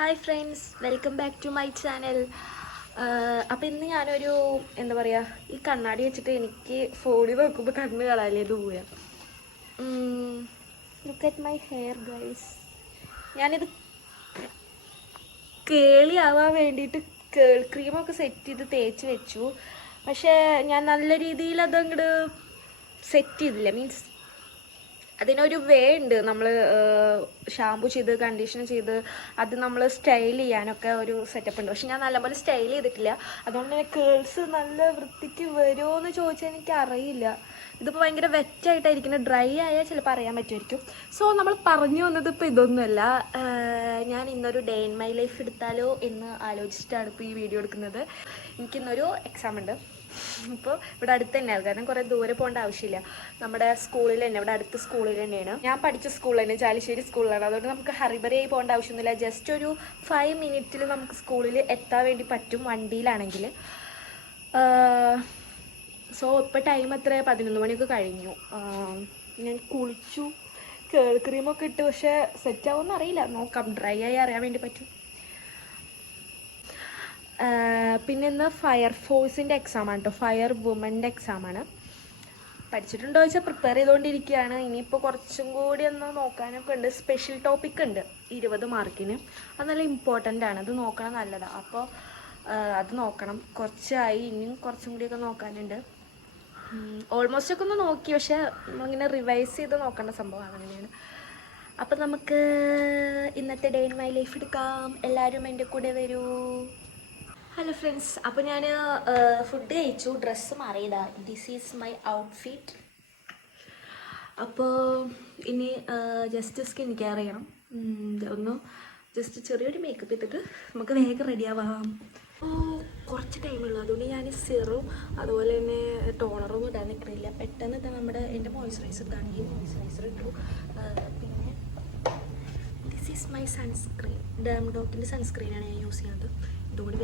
Hi friends welcome back to my channel അപ്പം ഇന്ന് ഞാനൊരു എന്താ പറയുക ഈ കണ്ണാടി വെച്ചിട്ട് എനിക്ക് ഫോണിൽ നോക്കുമ്പോൾ കണ്ണ് കാണാല്ലേ ദൂരം look at my hair guys ഞാനിത് ആവാൻ വേണ്ടിയിട്ട് കേൾ ക്രീമൊക്കെ സെറ്റ് ചെയ്ത് തേച്ച് വെച്ചു. പക്ഷേ ഞാൻ നല്ല രീതിയിൽ അതങ്ങോട്ട് സെറ്റ് ചെയ്തില്ല. മീൻസ് അതിനൊരു വേ ഉണ്ട്. നമ്മൾ ഷാമ്പു ചെയ്ത് കണ്ടീഷൻ ചെയ്ത് അത് നമ്മൾ സ്റ്റൈൽ ചെയ്യാനൊക്കെ ഒരു സെറ്റപ്പ് ഉണ്ട്. പക്ഷെ ഞാൻ നല്ലപോലെ സ്റ്റൈൽ ചെയ്തിട്ടില്ല. അതുകൊണ്ട് തന്നെ കേൾസ് നല്ല വൃത്തിക്ക് വരുമോ എന്ന് ചോദിച്ചാൽ എനിക്ക് അറിയില്ല ഇതിപ്പോൾ ഭയങ്കര വെറ്റായിട്ടായിരിക്കുന്നത് ഡ്രൈ ആയാൽ ചിലപ്പോൾ അറിയാൻ പറ്റുമായിരിക്കും. സോ നമ്മൾ പറഞ്ഞു വന്നത് ഇപ്പോൾ ഇതൊന്നുമല്ല. ഞാൻ ഇന്നൊരു ഡേ ഇൻ മൈ ലൈഫ് എടുത്താലോ എന്ന് ആലോചിച്ചിട്ടാണ് ഇപ്പോൾ ഈ വീഡിയോ എടുക്കുന്നത്. എനിക്കിന്നൊരു എക്സാം ഉണ്ട്. ഇപ്പോൾ ഇവിടെ അടുത്ത് തന്നെയാണ്. കാരണം കുറേ ദൂരെ പോകേണ്ട ആവശ്യമില്ല. നമ്മുടെ സ്കൂളിൽ തന്നെ ഇവിടെ അടുത്ത സ്കൂളിൽ തന്നെയാണ്. ഞാൻ പഠിച്ച സ്കൂൾ തന്നെ ചാലിശ്ശേരി സ്കൂളിലാണ്. അതുകൊണ്ട് നമുക്ക് ഹറിബറി ആയി പോകേണ്ട ആവശ്യമൊന്നുമില്ല. ജസ്റ്റ് ഒരു ഫൈവ് മിനിറ്റിൽ നമുക്ക് സ്കൂളിൽ എത്താൻ വേണ്ടി പറ്റും വണ്ടിയിലാണെങ്കിൽ. സോ ഇപ്പോൾ ടൈം എത്ര? പതിനൊന്ന് മണിയൊക്കെ കഴിഞ്ഞു. ഞാൻ കുളിച്ചു കേൾ ക്രീമൊക്കെ ഇട്ട് പക്ഷേ സെറ്റ് ആവുമെന്ന് അറിയില്ല. നോക്കാം ഡ്രൈ ആയി അറിയാൻ വേണ്ടി പറ്റും. പിന്നെ ഇന്ന് ഫയർ ഫോഴ്സിന്റെ ആണ് കേട്ടോ ഫയർ വുമന്റെ എക്സാം ആണ്. പഠിച്ചിട്ടുണ്ടോ വെച്ചാൽ പ്രിപ്പയർ ചെയ്തുകൊണ്ടിരിക്കുകയാണ് ഇനിയിപ്പോൾ കുറച്ചും കൂടി ഒന്ന് നോക്കാനൊക്കെ ഉണ്ട്. സ്പെഷ്യൽ ടോപ്പിക് ഉണ്ട് ഇരുപത് മാർക്കിന് അത് നല്ല ഇമ്പോർട്ടന്റ് ആണ്. അത് നോക്കണം നല്ലതാണ് അപ്പോൾ അത് നോക്കണം. കുറച്ചായി. ഇനിയും കുറച്ചും കൂടിയൊക്കെ നോക്കാനുണ്ട്. ഓൾമോസ്റ്റ് ഒക്കെ ഒന്ന് നോക്കി. പക്ഷെ നമ്മളിങ്ങനെ റിവൈസ് ചെയ്ത് നോക്കേണ്ട സംഭവമാണ് അങ്ങനെയാണ്. അപ്പം നമുക്ക് ഇന്നത്തെ ഡേ ഇൻ മൈ ലൈഫ് എടുക്കാം. എല്ലാവരും എന്റെ കൂടെ വരൂ. ഹലോ ഫ്രണ്ട്സ് അപ്പോൾ ഞാൻ ഫുഡ് കഴിച്ചു ഡ്രസ്സ് മാറിയതാ. ദിസ് ഈസ് മൈ ഔട്ട്ഫിറ്റ് അപ്പോൾ ഇനി ജസ്റ്റ് സ്കിൻ കെയർ ചെയ്യണം. ഒന്ന് ജസ്റ്റ് ചെറിയൊരു മേക്കപ്പ് ചെയ്തിട്ട് നമുക്ക് വേഗം റെഡി ആവാം. അപ്പോൾ കുറച്ച് ടൈമുള്ളൂ അതുകൊണ്ട് ഞാൻ സിറും അതുപോലെ തന്നെ ടോണറും ഇടാൻ നിൽക്കുന്നില്ല പെട്ടെന്ന് ഇത് നമ്മുടെ എന്റെ മോയ്സ്ചറൈസർ ഇതാണ് ഈ മോയ്സ്ചറൈസർ ഇട്ടു. പിന്നെ ദിസ് ഈസ് മൈ സൺസ്ക്രീൻ ഡാം ഡോക്കിന്റെ സൺസ്ക്രീനാണ് ഞാൻ യൂസ് ചെയ്യുന്നത്. ഇതും കൂടി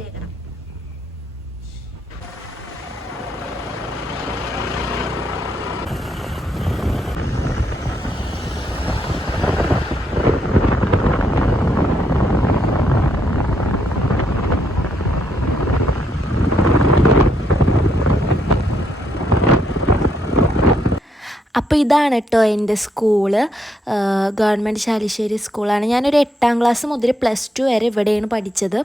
അപ്പോൾ ഇതാണ് കേട്ടോ എന്റെ സ്കൂൾ. ഗവൺമെന്റ് ശാലിശ്ശേരി സ്കൂളാണ്. ഞാനൊരു എട്ടാം ക്ലാസ് മുതൽ പ്ലസ് ടു വരെ ഇവിടെയാണ് പഠിച്ചത്.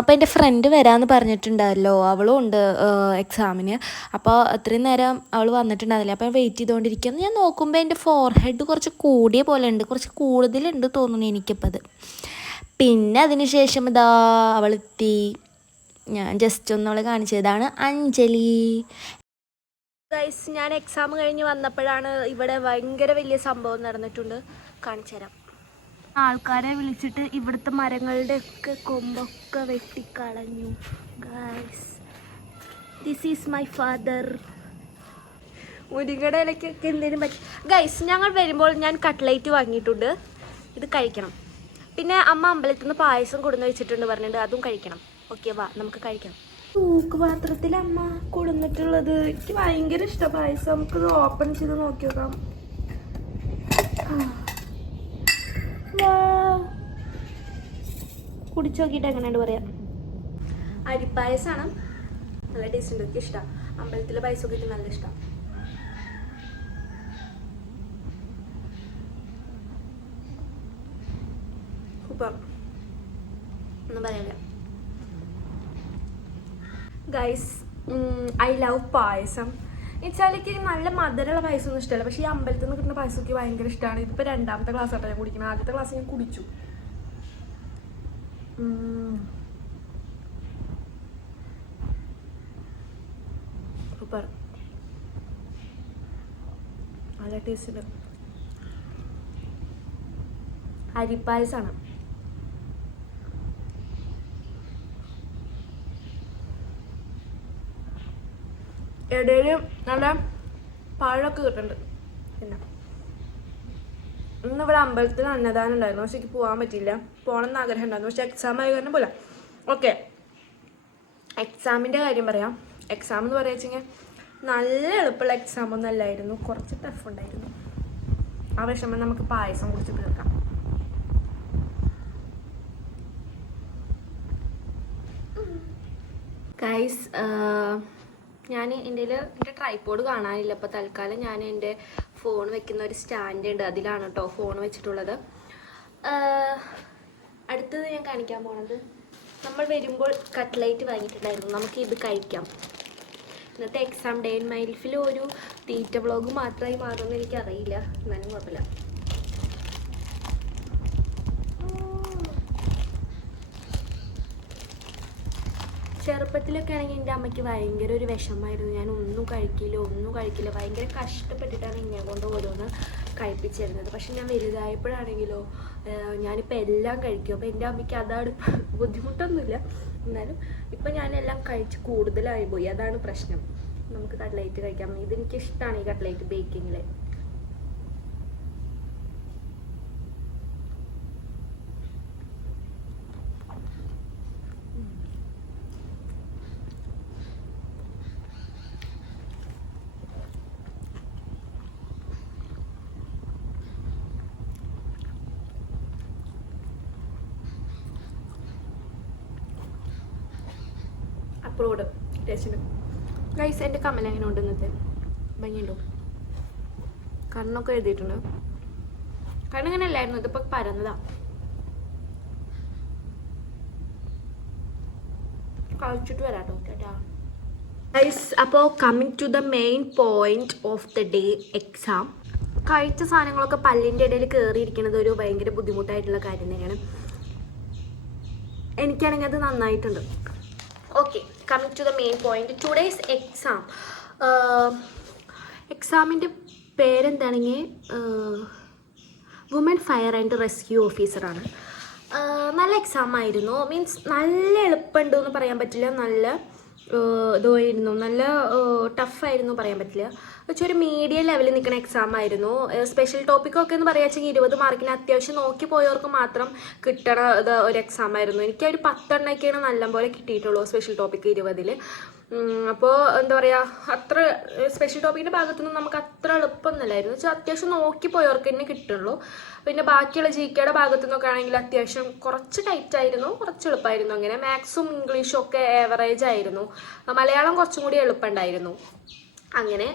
അപ്പോൾ എന്റെ ഫ്രണ്ട് വരാമെന്ന് പറഞ്ഞിട്ടുണ്ടല്ലോ അവളും ഉണ്ട് എക്സാമിന് അപ്പോൾ അത്രയും നേരം അവൾ വന്നിട്ടുണ്ടാവില്ല അപ്പോൾ വെയിറ്റ് ചെയ്തുകൊണ്ടിരിക്കുന്നു ഞാൻ നോക്കുമ്പോൾ എന്റെ ഫോർഹെഡ് കുറച്ച് കൂടിയ പോലെ ഉണ്ട്. കുറച്ച് കൂടുതലുണ്ട് തോന്നുന്നു എനിക്കിപ്പോൾ അത് പിന്നെ അതിന് ശേഷം ഇതാ അവളെത്തി. ഞാൻ ജസ്റ്റ് ഒന്നവളെ കാണിച്ചതാണ്. അഞ്ജലി. ഗൈസ് ഞാൻ എക്സാം കഴിഞ്ഞ് വന്നപ്പോഴാണ് ഇവിടെ ഭയങ്കര വലിയ സംഭവം നടന്നിട്ടുണ്ട്. കാണിച്ചു തരാം. ആൾക്കാരെ വിളിച്ചിട്ട് ഇവിടുത്തെ മരങ്ങളുടെ ഒക്കെ കൊമ്പൊക്കെ വെട്ടിക്കളഞ്ഞു guys this is my father മുരിങ്ങയുടെ എന്തേലും എന്തെങ്കിലും പറ്റി? ഗൈസ് ഞങ്ങൾ വരുമ്പോൾ ഞാൻ കട്ട്ലൈറ്റ് വാങ്ങിയിട്ടുണ്ട്. ഇത് കഴിക്കണം. പിന്നെ അമ്മ അമ്പലത്തിൽ നിന്ന് പായസം കൊടുന്ന് വെച്ചിട്ടുണ്ട് പറഞ്ഞിട്ടുണ്ട് അതും കഴിക്കണം. ഓക്കെ വാ നമുക്ക് കഴിക്കാം തൂക്ക് അമ്മ കൊടുന്നിട്ടുള്ളത്. എനിക്ക് ഭയങ്കര ഇഷ്ടം. പായസം നമുക്കിത് ഓപ്പൺ ചെയ്ത് നോക്കി നോക്കാം. കുടിച്ചു നോക്കിയിട്ട് എങ്ങനെയുണ്ട് പറയാം. അരിപ്പായസാണ്. നല്ല ടേസ്റ്റ് ഉണ്ട്. ഇഷ്ടമാണ് അമ്പലത്തിലെ പായസമൊക്കെ എനിക്ക് നല്ല ഇഷ്ടമാണ് സൂപ്പർ ഒന്നും പറയാനില്ല. Guys I love payasam. എന്നുവെച്ചാൽ എനിക്ക് നല്ല മധുരമുള്ള പായസം ഒന്നും ഇഷ്ടമല്ല. പക്ഷേ ഈ അമ്പലത്തിൽ നിന്ന് കിട്ടുന്ന പായസം എനിക്ക് ഭയങ്കര ഇഷ്ടമാണ്. ഇതിപ്പോൾ രണ്ടാമത്തെ ക്ലാസ് ആയിട്ട് ഞാൻ കുടിക്കുന്നത് ആദ്യത്തെ ക്ലാസ് ഞാൻ കുടിച്ചു. സൂപ്പർ നല്ല ടേസ്റ്റ് അരിപ്പായസമാണ് ഇടയിൽ നല്ല പഴമൊക്കെ കിട്ടുന്നുണ്ട് പിന്നെ. ഇന്നിവിടെ അമ്പലത്തിൽ അന്നദാനം ഉണ്ടായിരുന്നു. പക്ഷെ എനിക്ക് പോകാൻ പറ്റിയില്ല. പോകണം എന്ന് ആഗ്രഹം ഉണ്ടായിരുന്നു. പക്ഷെ എക്സാം ആയി കാരണം പോല ഓക്കെ എക്സാമിന്റെ കാര്യം പറയാം. എക്സാം എന്ന് പറയുക വെച്ചെങ്കിൽ നല്ല എളുപ്പമുള്ള എക്സാം ഒന്നും അല്ലായിരുന്നു. കുറച്ച് ടഫ് ഉണ്ടായിരുന്നു. ആ വിഷമം നമുക്ക് പായസം കുറിച്ച് തീർക്കാം. ഗൈസ് ഞാൻ എന്റെ എന്റെ ട്രൈപ്പോഡ് കാണാനില്ല. അപ്പോൾ തൽക്കാലം ഞാൻ എന്റെ ഫോൺ വെക്കുന്ന ഒരു സ്റ്റാൻഡ് ഉണ്ട്. അതിലാണ് കേട്ടോ ഫോൺ വെച്ചിട്ടുള്ളത്. അടുത്തത് ഞാൻ കാണിക്കാൻ പോണത്. നമ്മൾ വരുമ്പോൾ കട്ട്ലൈറ്റ് വാങ്ങിയിട്ടുണ്ടായിരുന്നു. നമുക്ക് ഇത് കഴിക്കാം. ഇന്നത്തെ എക്സാം ഡേ ഇൻ മൈ ലൈഫിൽ ഒരു തീറ്റ വ്ളോഗ് മാത്രമായി മാറുമെന്ന് എനിക്കറിയില്ല. എന്നാലും കുഴപ്പമില്ല. ചെറുപ്പത്തിലൊക്കെ ആണെങ്കിൽ എന്റെ അമ്മയ്ക്ക് ഭയങ്കര ഒരു വിഷമമായിരുന്നു. ഞാൻ ഒന്നും കഴിക്കില്ല ഒന്നും കഴിക്കില്ല. ഭയങ്കര കഷ്ടപ്പെട്ടിട്ടാണ് എന്നെ കൊണ്ട് ഓരോന്ന് കഴിപ്പിച്ചിരുന്നത്. പക്ഷെ ഞാൻ വലുതായപ്പോഴാണെങ്കിലോ ഞാനിപ്പോൾ എല്ലാം കഴിക്കും. അപ്പോൾ എന്റെ അമ്മയ്ക്ക് അതാണ് ബുദ്ധിമുട്ടൊന്നുമില്ല. എന്നാലും ഇപ്പം ഞാനെല്ലാം കഴിച്ച് കൂടുതലായി പോയി. അതാണ് പ്രശ്നം. നമുക്ക് കട്ട്ലേറ്റ് കഴിക്കാം. ഇതെനിക്ക് ഇഷ്ടമാണ് ഈ കട്ട്ലേറ്റ് ബേക്കിങ്ങിൽ അപ്രൂവ്ഡ് ടേസ്റ്റിന് ഗൈസ് എന്റെ കമൽ എങ്ങനെ ഉണ്ട് ഇന്നത്തെ? ഭംഗിയുണ്ടോ? കണ്ണൊക്കെ എഴുതിയിട്ടുണ്ട്. കണ്ണിങ്ങനെ അല്ലായിരുന്നു ഇതിപ്പോൾ പരന്നതാ. കഴിച്ചിട്ട് വരാട്ടോ ചേട്ടാ ഗൈസ് അപ്പോൾ coming to the main point of the day exam കഴിച്ച സാധനങ്ങളൊക്കെ പല്ലിന്റെ ഇടയിൽ കയറിയിരിക്കുന്നത് ഒരു ഭയങ്കര ബുദ്ധിമുട്ടായിട്ടുള്ള കാര്യം തന്നെയാണ്. എനിക്കാണെങ്കിൽ അത് നന്നായിട്ടുണ്ട്. Okay coming to the main point today's exam എക്സാമിന്റെ പേരെന്താണെങ്കിൽ വുമൻ ഫയർ ആൻഡ് റെസ്ക്യൂ ഓഫീസറാണ് നല്ല എക്സാം ആയിരുന്നു. മീൻസ് നല്ല എളുപ്പമുണ്ട് എന്ന് പറയാൻ പറ്റില്ല. നല്ല ആഹ് ഇതായിരുന്നു. നല്ല ടഫായിരുന്നു പറയാൻ പറ്റില്ല. വെച്ചാൽ ഒരു മീഡിയം ലെവലിൽ നിൽക്കുന്ന എക്സാം ആയിരുന്നു. സ്പെഷ്യൽ ടോപ്പിക്കൊക്കെ എന്ന് പറയാ വെച്ചെങ്കിൽ ഇരുപത് മാർക്കിന് അത്യാവശ്യം നോക്കി പോയവർക്ക് മാത്രം കിട്ടണ ഒരു എക്സാം ആയിരുന്നു. എനിക്ക് ഒരു പത്തെണ്ണൊക്കെയാണ് നല്ലപോലെ കിട്ടിയിട്ടുള്ളൂ സ്പെഷ്യൽ ടോപ്പിക്ക് ഇരുപതിൽ അപ്പോൾ എന്താ പറയുക അത്ര സ്പെഷ്യൽ ടോപ്പിക്കിന്റെ ഭാഗത്തുനിന്ന് നമുക്ക് അത്ര എളുപ്പമൊന്നുമില്ലായിരുന്നു. വെച്ചാൽ അത്യാവശ്യം നോക്കി പോയവർക്ക് തന്നെ കിട്ടുള്ളൂ. പിന്നെ ബാക്കിയുള്ള ജി കെയുടെ ഭാഗത്തു നിന്നൊക്കെ ആണെങ്കിൽ അത്യാവശ്യം കുറച്ച് ടൈറ്റ് ആയിരുന്നു കുറച്ച് എളുപ്പമായിരുന്നു. അങ്ങനെ മാത്സും ഇംഗ്ലീഷും ഒക്കെ ഏവറേജ് ആയിരുന്നു. മലയാളം കുറച്ചും കൂടി എളുപ്പമുണ്ടായിരുന്നു. അങ്ങനെ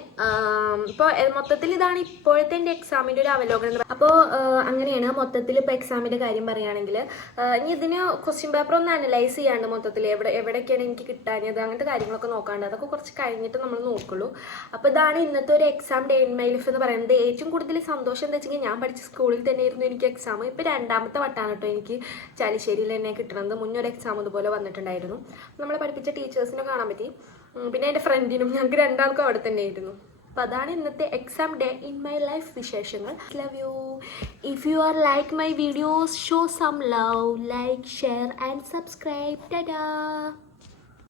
ഇപ്പോൾ മൊത്തത്തിൽ ഇതാണ് ഇപ്പോഴത്തെ എന്റെ എക്സാമിന്റെ ഒരു അവലോകനം അപ്പോൾ അങ്ങനെയാണ് മൊത്തത്തിൽ ഇപ്പോൾ എക്സാമിന്റെ കാര്യം പറയുകയാണെങ്കിൽ ഇനി ഇതിന് ക്വസ്റ്റ്യൻ പേപ്പർ ഒന്ന് അനലൈസ് ചെയ്യാണ്ട് മൊത്തത്തിൽ എവിടെ എവിടെയൊക്കെയാണ് എനിക്ക് കിട്ടാഞ്ഞത് അങ്ങനത്തെ കാര്യങ്ങളൊക്കെ നോക്കാണ്ട് അതൊക്കെ കുറച്ച് കഴിഞ്ഞിട്ട് നമ്മൾ നോക്കുള്ളൂ. അപ്പോൾ ഇതാണ് ഇന്നത്തെ ഒരു exam day in my life എന്ന് പറയുന്നത്. ഏറ്റവും കൂടുതൽ സന്തോഷം എന്താ വെച്ചെങ്കിൽ ഞാൻ പഠിച്ച സ്കൂളിൽ തന്നെ തന്നെയായിരുന്നു എനിക്ക് എക്സാം ഇപ്പോൾ രണ്ടാമത്തെ വട്ടാണ് കേട്ടോ എനിക്ക് ചാലിശ്ശേരിയിൽ തന്നെ കിട്ടുന്നത് മുന്നൊരു എക്സാം അതുപോലെ വന്നിട്ടുണ്ടായിരുന്നു. നമ്മളെ പഠിപ്പിച്ച ടീച്ചേഴ്സിനെ കാണാൻ പറ്റി. പിന്നെ എന്റെ ഫ്രണ്ടിനും ഞങ്ങൾക്ക് രണ്ടാൾക്കും അവിടെ തന്നെ ആയിരുന്നു. അപ്പോൾ അതാണ് ഇന്നത്തെ exam day in my life വിശേഷങ്ങൾ. Love you if you are like my videos show some love like share and subscribe ടാ